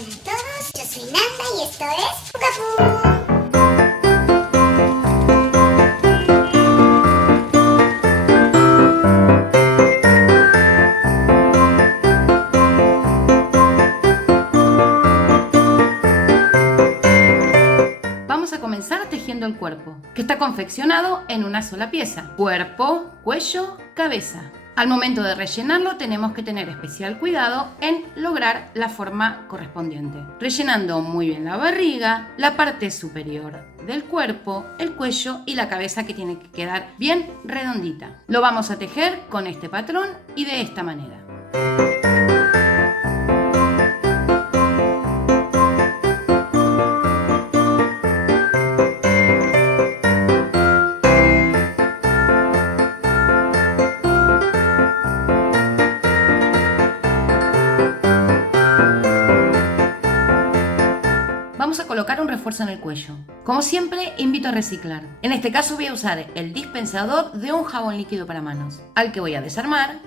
Hola a todos, yo soy Nanda y esto es Pucapú. Vamos a comenzar tejiendo el cuerpo, que está confeccionado en una sola pieza: cuerpo, cuello, cabeza. Al momento de rellenarlo tenemos que tener especial cuidado en lograr la forma correspondiente, rellenando muy bien la barriga, la parte superior del cuerpo, el cuello y la cabeza, que tiene que quedar bien redondita. Lo vamos a tejer con este patrón y de esta manera. Vamos a colocar un refuerzo en el cuello. Como siempre, invito a reciclar. En este caso voy a usar el dispensador de un jabón líquido para manos, al que voy a desarmar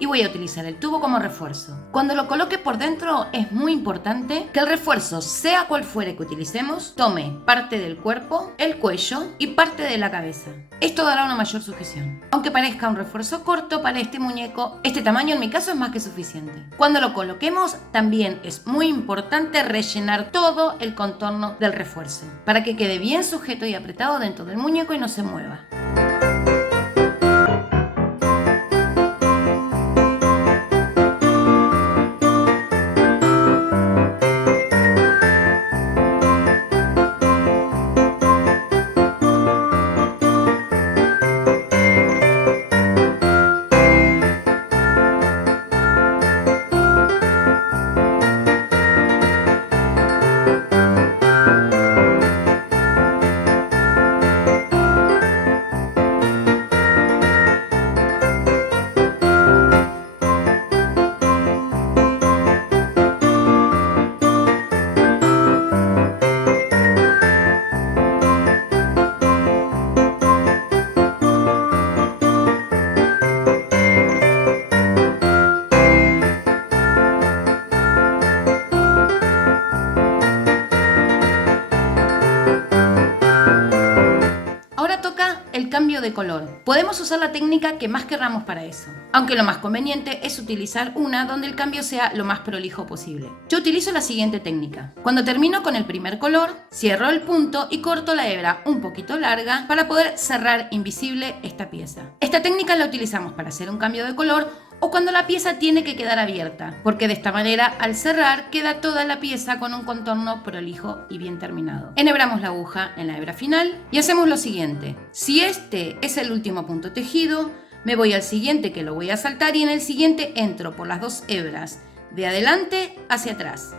y voy a utilizar el tubo como refuerzo. Cuando lo coloque por dentro es muy importante que el refuerzo, sea cual fuere que utilicemos, tome parte del cuerpo, el cuello y parte de la cabeza. Esto dará una mayor sujeción. Aunque parezca un refuerzo corto para este muñeco, este tamaño en mi caso es más que suficiente. Cuando lo coloquemos también es muy importante rellenar todo el contorno del refuerzo para que quede bien sujeto y apretado dentro del muñeco y no se mueva. El cambio de color. Podemos usar la técnica que más querramos para eso, aunque lo más conveniente es utilizar una donde el cambio sea lo más prolijo posible. Yo utilizo la siguiente técnica. Cuando termino con el primer color, cierro el punto y corto la hebra un poquito larga para poder cerrar invisible esta pieza. Esta técnica la utilizamos para hacer un cambio de color o cuando la pieza tiene que quedar abierta, porque de esta manera al cerrar queda toda la pieza con un contorno prolijo y bien terminado. Enhebramos la aguja en la hebra final y hacemos lo siguiente. Si este es el último punto tejido, me voy al siguiente, que lo voy a saltar, y en el siguiente entro por las dos hebras de adelante hacia atrás,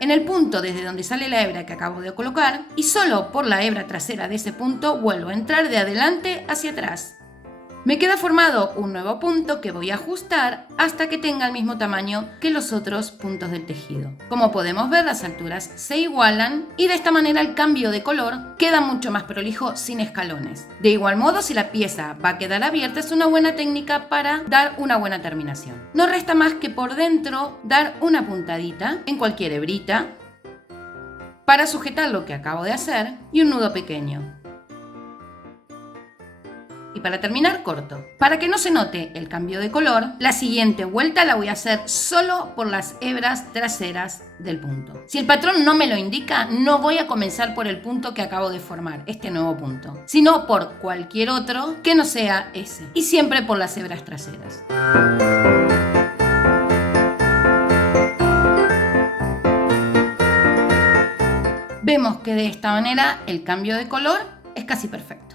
en el punto desde donde sale la hebra que acabo de colocar, y solo por la hebra trasera de ese punto vuelvo a entrar de adelante hacia atrás. Me queda formado un nuevo punto que voy a ajustar hasta que tenga el mismo tamaño que los otros puntos del tejido. Como podemos ver, las alturas se igualan y de esta manera el cambio de color queda mucho más prolijo sin escalones. De igual modo, si la pieza va a quedar abierta, es una buena técnica para dar una buena terminación. No resta más que por dentro dar una puntadita en cualquier hebrita para sujetar lo que acabo de hacer y un nudo pequeño. Y para terminar, corto. Para que no se note el cambio de color, la siguiente vuelta la voy a hacer solo por las hebras traseras del punto. Si el patrón no me lo indica, no voy a comenzar por el punto que acabo de formar, este nuevo punto, sino por cualquier otro que no sea ese, y siempre por las hebras traseras. Vemos que de esta manera el cambio de color es casi perfecto.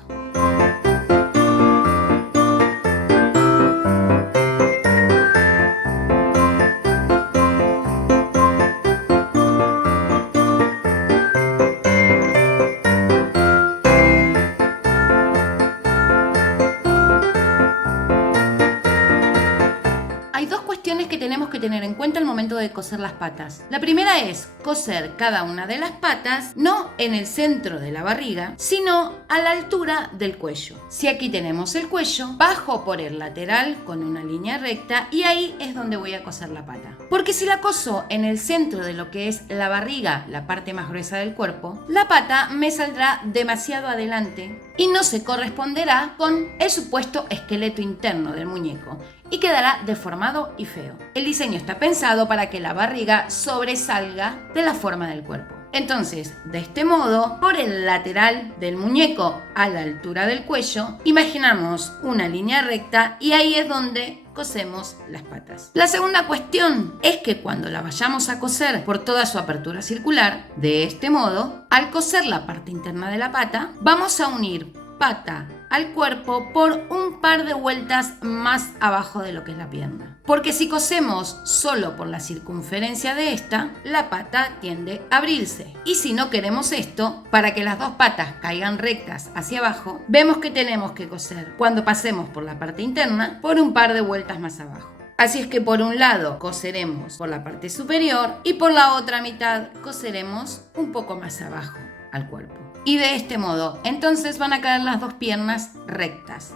Que tenemos que tener en cuenta al momento de de coser las patas. La primera es coser cada una de las patas, no en el centro de la barriga, sino a la altura del cuello. Si aquí tenemos el cuello, bajo por el lateral con una línea recta y ahí es donde voy a coser la pata. Porque si la coso en el centro de lo que es la barriga, la parte más gruesa del cuerpo, la pata me saldrá demasiado adelante y no se corresponderá con el supuesto esqueleto interno del muñeco y quedará deformado y feo. El diseño está pensado para que la barriga sobresalga de la forma del cuerpo. Entonces, de este modo, por el lateral del muñeco a la altura del cuello, imaginamos una línea recta y ahí es donde cosemos las patas. La segunda cuestión es que cuando la vayamos a coser por toda su apertura circular, de este modo, al coser la parte interna de la pata, vamos a unir pata al cuerpo por un par de vueltas más abajo de lo que es la pierna. Porque si cosemos solo por la circunferencia de esta, la pata tiende a abrirse. Y si no queremos esto, para que las dos patas caigan rectas hacia abajo, vemos que tenemos que coser cuando pasemos por la parte interna por un par de vueltas más abajo. Así es que por un lado coseremos por la parte superior y por la otra mitad coseremos un poco más abajo al cuerpo. Y de este modo, entonces van a quedar las dos piernas rectas.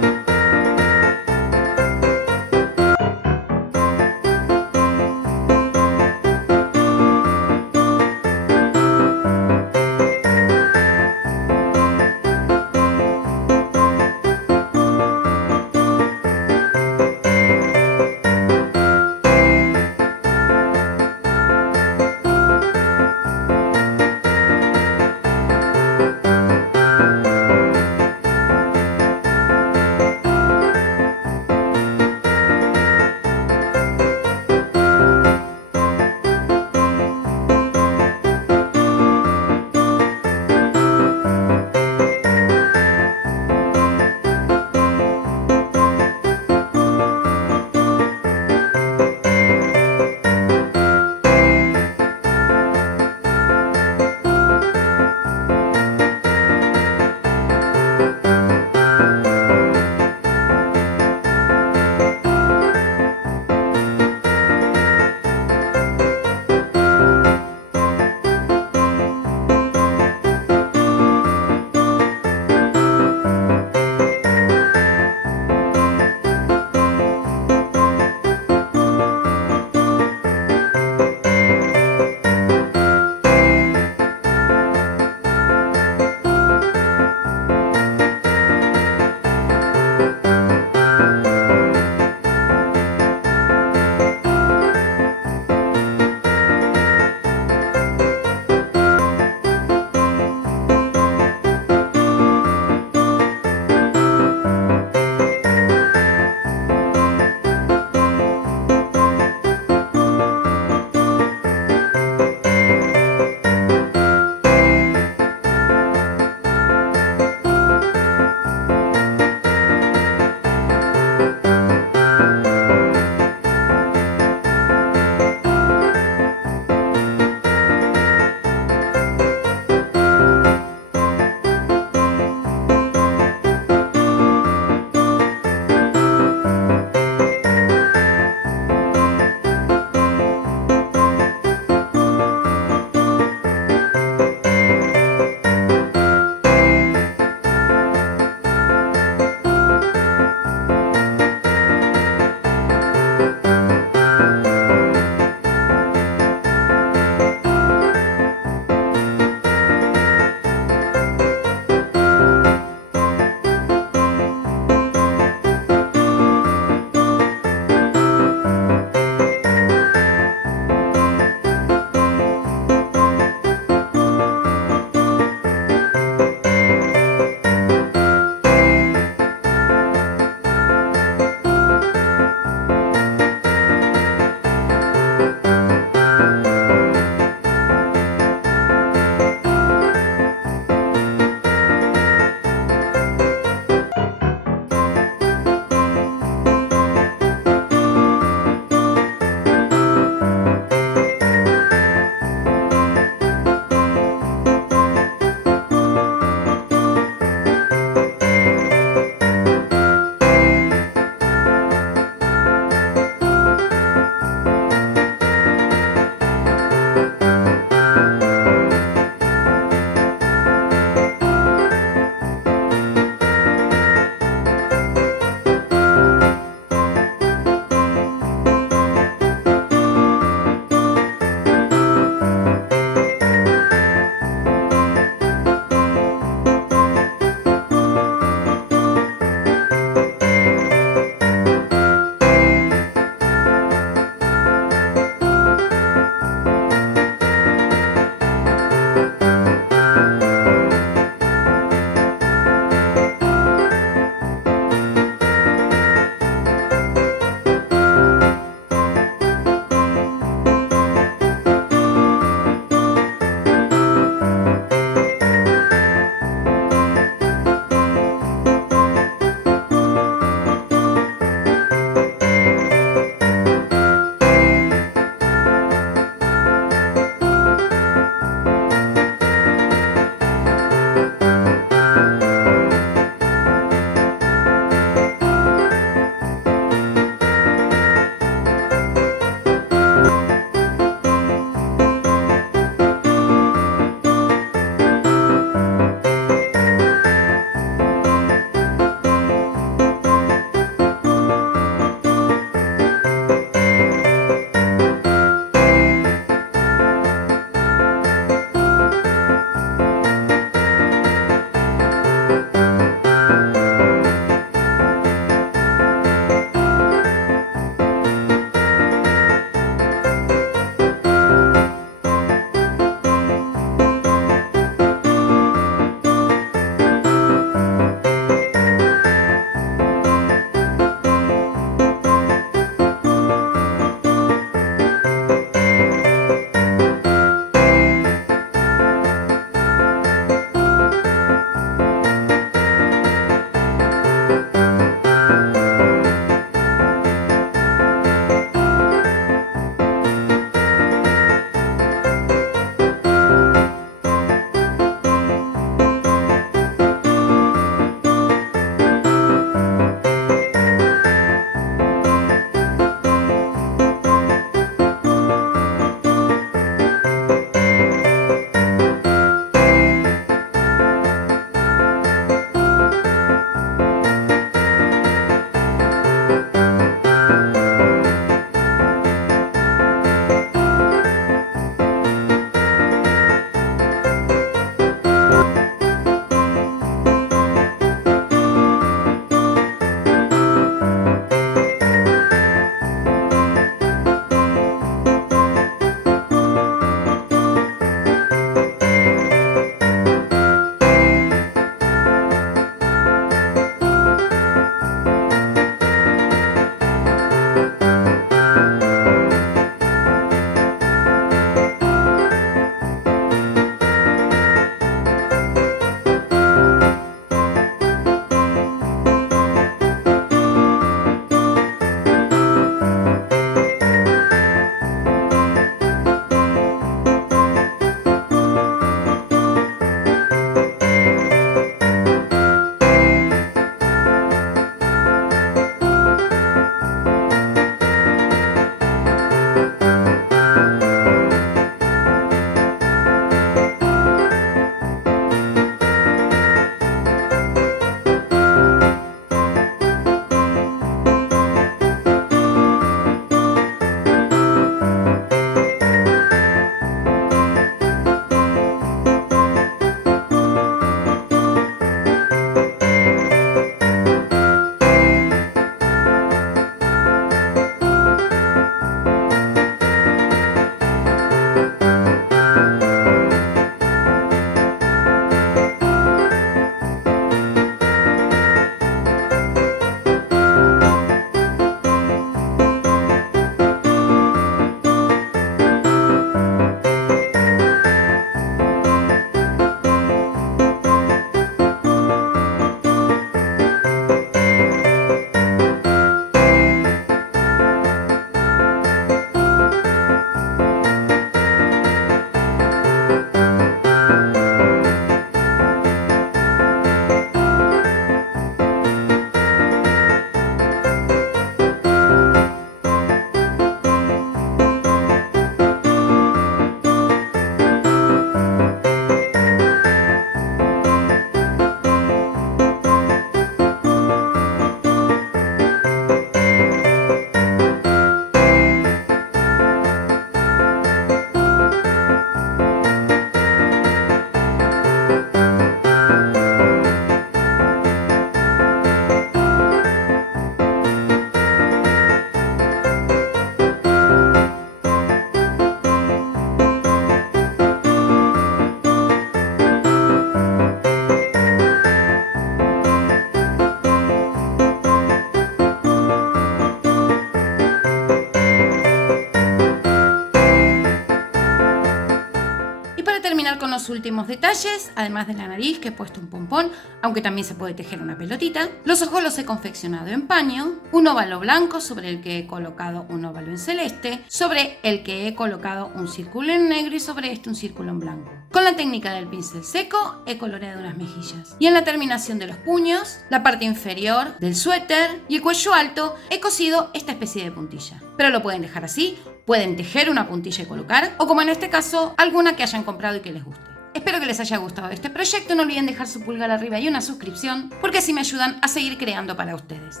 unos últimos detalles, además de la nariz que he puesto un pompón, aunque también se puede tejer una pelotita. Los ojos los he confeccionado en paño, un óvalo blanco sobre el que he colocado un óvalo en celeste, sobre el que he colocado un círculo en negro y sobre este un círculo en blanco. Con la técnica del pincel seco he coloreado unas mejillas. Y en la terminación de los puños, la parte inferior del suéter y el cuello alto he cosido esta especie de puntilla. Pero lo pueden dejar así, pueden tejer una puntilla y colocar, o como en este caso, alguna que hayan comprado y que les guste. Espero que les haya gustado este proyecto, no olviden dejar su pulgar arriba y una suscripción, porque así me ayudan a seguir creando para ustedes.